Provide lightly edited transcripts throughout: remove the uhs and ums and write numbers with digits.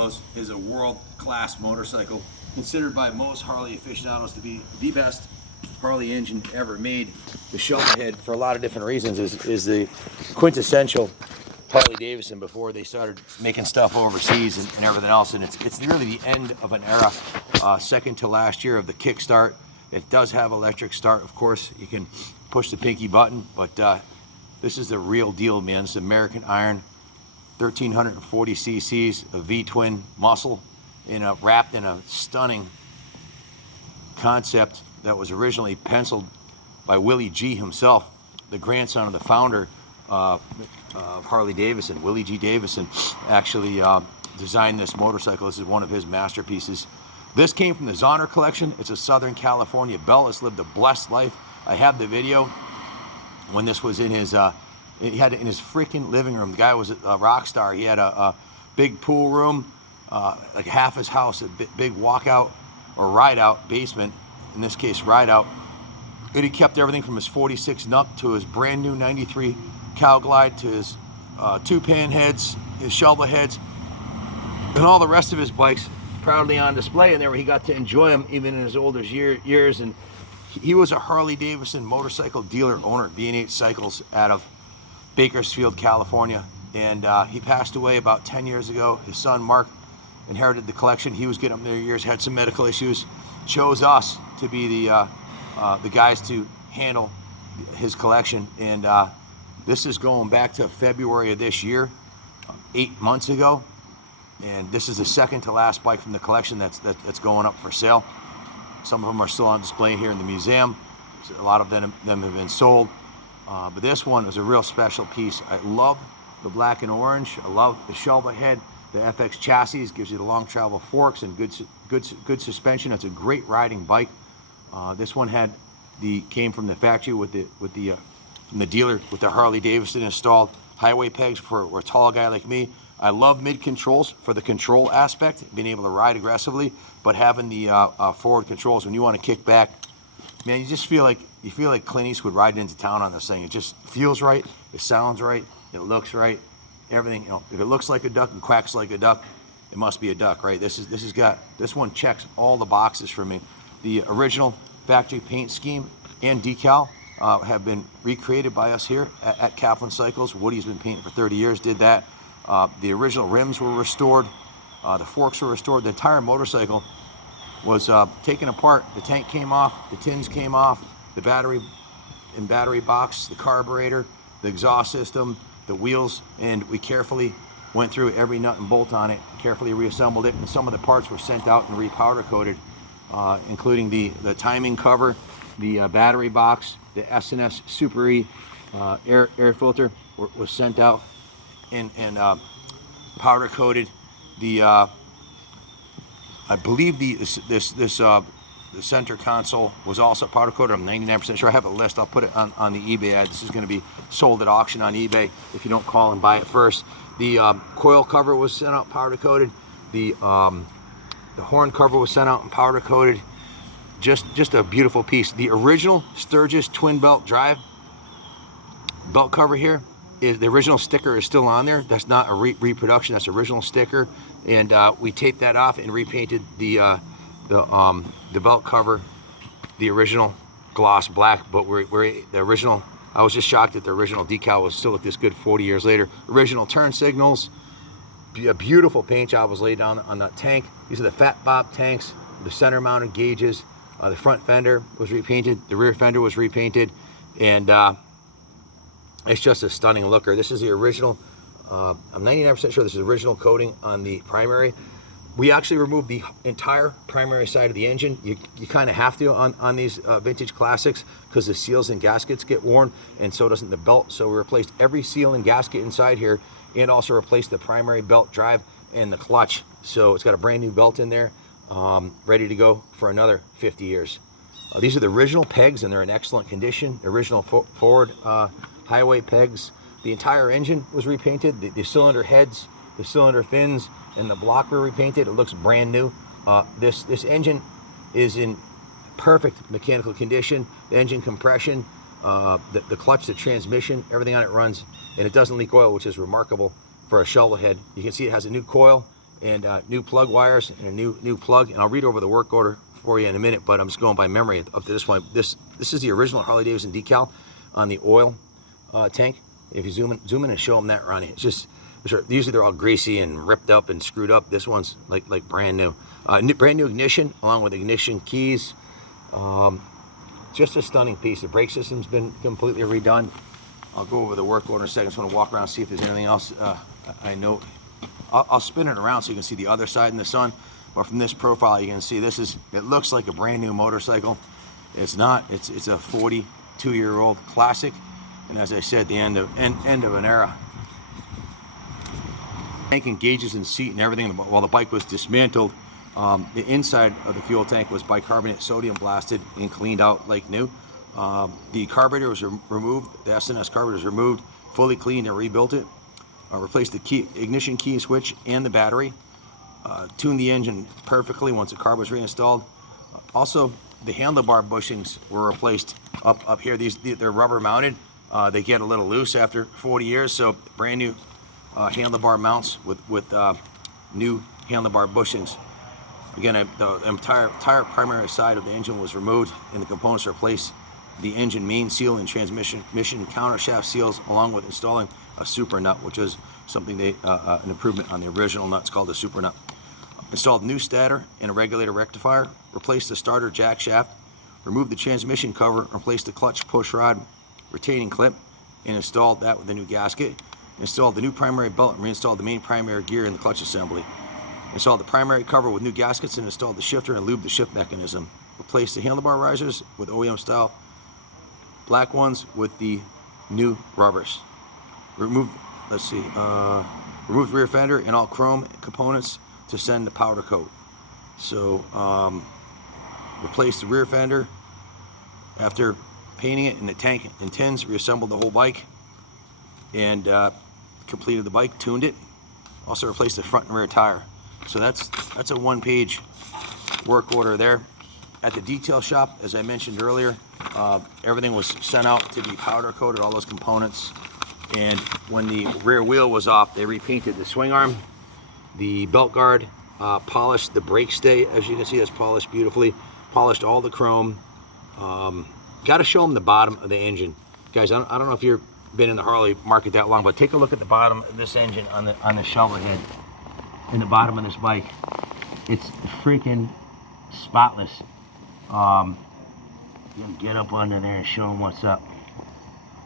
Bellows is a world-class motorcycle, considered by most Harley aficionados to be the best Harley engine ever made. The shovel head, for a lot of different reasons, is the quintessential Harley Davidson before they started making stuff overseas and everything else. And it's really the end of an era, second to last year, of the kickstart. It does have electric start, of course. You can push the pinky button, but this is the real deal, man. It's American iron, 1340 cc's, a V-twin muscle, wrapped in a stunning concept that was originally penciled by Willie G himself, the grandson of the founder of Harley Davidson. Willie G Davidson actually designed this motorcycle. This is one of his masterpieces. This came from the Zonner collection. It's a Southern California belle. It's lived a blessed life. I have the video when this was in his, he had it in his freaking living room. The guy was a rock star. He had a big pool room, like half his house, a big walkout or ride out basement, in this case ride out. And he kept everything from his 46 Nuck to his brand new 93 Cow Glide to his two-pan heads, his shovel heads, and all the rest of his bikes proudly on display. And there he got to enjoy them even in his older years. And he was a Harley Davidson motorcycle dealer owner at B&H Cycles out of Bakersfield, California. And he passed away about 10 years ago. His son Mark inherited the collection. He was getting up there in years, had some medical issues, chose us to be the guys to handle his collection. And this is going back to February of this year, 8 months ago. And this is the second to last bike from the collection that's going up for sale. Some of them are still on display here in the museum. A lot of them have been sold. But this one is a real special piece. I love the black and orange. I love the shovel head. The FX chassis gives you the long travel forks and good suspension. It's a great riding bike. This one came from the factory from the dealer with the Harley Davidson installed highway pegs for a tall guy like me. I love mid controls for the control aspect, being able to ride aggressively, but having the forward controls when you want to kick back, man, you just feel like Clint Eastwood riding into town on this thing. It just feels right, it sounds right, it looks right, everything. If it looks like a duck and quacks like a duck, it must be a duck, right? This one checks all the boxes for me. The original factory paint scheme and decal have been recreated by us here at Kaplan Cycles. Woody's been painting for 30 years, did that. The original rims were restored, the forks were restored. The entire motorcycle was taken apart. The tank came off, the tins came off, the battery box, the carburetor, the exhaust system, the wheels, and we carefully went through every nut and bolt on it, carefully reassembled it, and some of the parts were sent out and repowder coated, including the timing cover, the battery box, the S&S Super E air filter was sent out and powder coated. I believe the center console was also powder coated. I'm 99% sure. I have a list. I'll put it on the eBay ad. This is going to be sold at auction on eBay if you don't call and buy it first. The coil cover was sent out powder coated. The horn cover was sent out and powder coated. Just a beautiful piece. The original Sturgis twin belt drive belt cover here, the original sticker is still on there. That's not a reproduction. That's original sticker, and we taped that off and repainted the belt cover, the original gloss black. But the original. I was just shocked that the original decal was still look this good 40 years later. Original turn signals. A beautiful paint job was laid down on that tank. These are the Fat Bob tanks. The center mounted gauges. The front fender was repainted. The rear fender was repainted, and it's just a stunning looker. This is the original. I'm 99% sure this is the original coating on the primary. We actually removed the entire primary side of the engine. You kind of have to on these vintage classics because the seals and gaskets get worn, and so doesn't the belt. So we replaced every seal and gasket inside here, and also replaced the primary belt drive and the clutch. So it's got a brand new belt in there, ready to go for another 50 years. These are the original pegs, and they're in excellent condition. The original forward highway pegs. The entire engine was repainted. The cylinder heads, the cylinder fins, and the block were repainted. It looks brand new. This engine is in perfect mechanical condition. The engine compression, the clutch, the transmission, everything on it runs, and it doesn't leak oil, which is remarkable for a shovel head. You can see it has a new coil and new plug wires and a new plug. And I'll read over the work order for you in a minute, but I'm just going by memory up to this point. This is the original Harley Davidson decal on the oil tank. If you zoom in and show them that, Ronnie, it's just, usually they're all greasy and ripped up and screwed up. This one's like brand new. Brand new ignition along with ignition keys. Just a stunning piece. The brake system's been completely redone. I'll go over the work order in a second. I just want to walk around and see if there's anything else I know. I'll spin it around so you can see the other side in the sun. But from this profile, you can see it looks like a brand new motorcycle. It's not. It's a 42-year-old classic. And as I said, the end of an era. Tank engages in seat and everything. While the bike was dismantled, the inside of the fuel tank was bicarbonate sodium blasted and cleaned out like new. The carburetor was removed. The SNS carburetor was removed, fully cleaned and rebuilt it. Replaced the ignition key switch and the battery. Tuned the engine perfectly once the carb was reinstalled. Also, the handlebar bushings were replaced up here. They're rubber mounted. They get a little loose after 40 years, so brand new handlebar mounts with new handlebar bushings. Again, the entire primary side of the engine was removed and the components replaced. The engine main seal and transmission countershaft seals, along with installing a super nut, which is something an improvement on the original nuts called a super nut. Installed new stator and a regulator rectifier, replaced the starter jack shaft, removed the transmission cover, replaced the clutch push rod retaining clip, and installed that with the new gasket. Installed the new primary belt and reinstalled the main primary gear in the clutch assembly. Installed the primary cover with new gaskets and installed the shifter and lubed the shift mechanism. Replaced the handlebar risers with OEM style black ones with the new rubbers. Removed rear fender and all chrome components to send the powder coat. So replaced the rear fender after painting it in the tank and tins, reassembled the whole bike, and completed the bike, tuned it. Also replaced the front and rear tire. So that's a one-page work order there. At the detail shop, as I mentioned earlier, everything was sent out to be powder coated, all those components. And when the rear wheel was off, they repainted the swing arm, the belt guard, polished the brake stay. As you can see, it's polished beautifully. Polished all the chrome. Got to show them the bottom of the engine, guys. I don't know if you've been in the Harley market that long, but take a look at the bottom of this engine on the shovel head. In the bottom of this bike, it's freaking spotless. You can get up under there and show them what's up.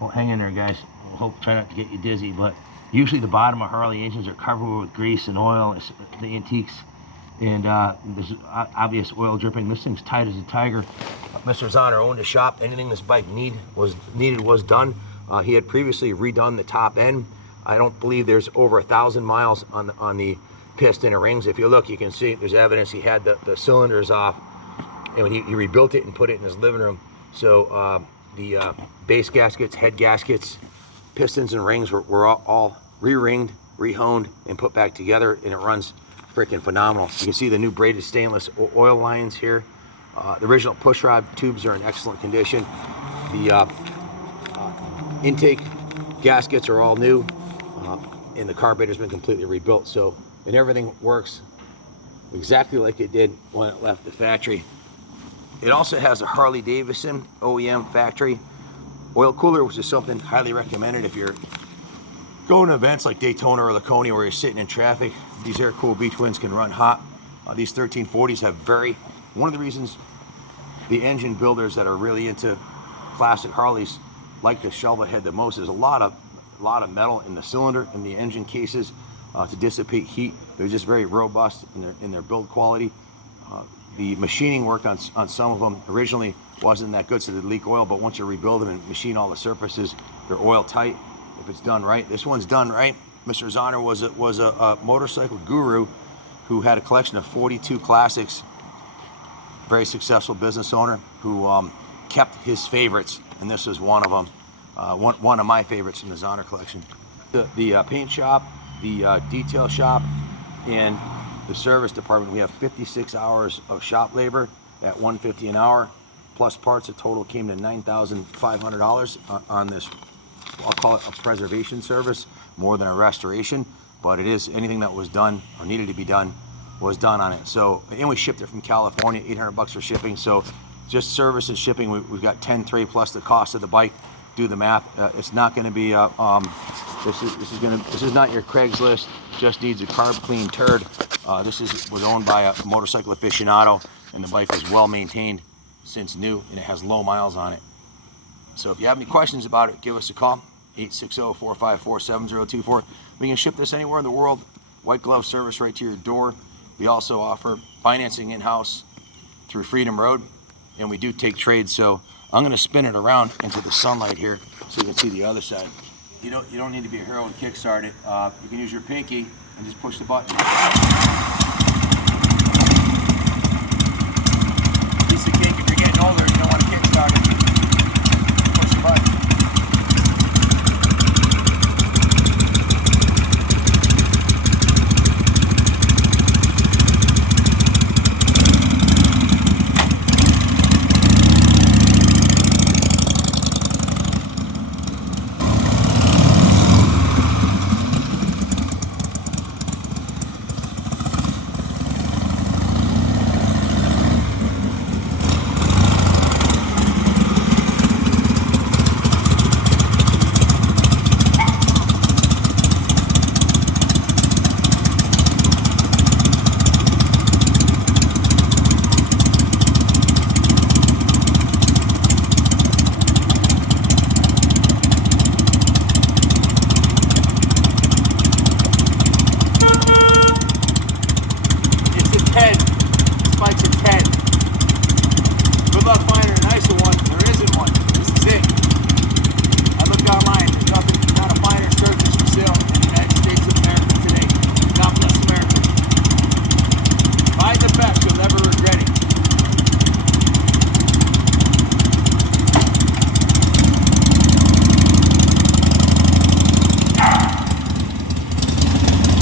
Well, hang in there, guys. We'll try not to get you dizzy, but usually the bottom of Harley engines are covered with grease and oil, the antiques, and there's obvious oil dripping. This thing's tight as a tiger. Mr. Zahner owned a shop. Anything this bike needed was done. He had previously redone the top end. I don't believe there's over 1,000 miles on the piston and rings. If you look, you can see there's evidence he had the cylinders off, and when he rebuilt it and put it in his living room. So the base gaskets, head gaskets, pistons and rings were all re-ringed, re-honed, and put back together, and it runs freaking phenomenal. You can see the new braided stainless oil lines here. The original push rod tubes are in excellent condition. The intake gaskets are all new, and the carburetor's been completely rebuilt. So, and everything works exactly like it did when it left the factory. It also has a Harley Davidson OEM factory oil cooler, which is something highly recommended if you're going to events like Daytona or Laconia where you're sitting in traffic. These air-cooled B-twins can run hot. These 1340s have one of the reasons the engine builders that are really into classic Harleys like the shovel head the most is a lot of metal in the cylinder and the engine cases to dissipate heat. They're just very robust in their build quality. The machining work on some of them originally wasn't that good, so they leak oil, but once you rebuild them and machine all the surfaces, they're oil tight if it's done right. This one's done right. Mr. Zahner was a motorcycle guru who had a collection of 42 classics. Very successful business owner who kept his favorites, and this is one of them. One of my favorites from the Zahner collection. The paint shop, the detail shop, and the service department, we have 56 hours of shop labor at $150 an hour, plus parts. The total came to $9,500 on this, I'll call it a preservation service, more than a restoration. but it is anything that was done or needed to be done was done on it. So, and we shipped it from California, 800 bucks for shipping. So just service and shipping, we've got 10.3 plus the cost of the bike. Do the math. It's not going to be this is not your Craigslist. Just needs a carb clean turd. This was owned by a motorcycle aficionado, and the bike is well maintained since new, and it has low miles on it. So if you have any questions about it, give us a call, 860-454-7024. We can ship this anywhere in the world. White glove service right to your door. We also offer financing in-house through Freedom Road, and we do take trades. So I'm going to spin it around into the sunlight here so you can see the other side. You don't need to be a hero to kickstart it. You can use your pinky and just push the button. Piece of cake if you're getting older.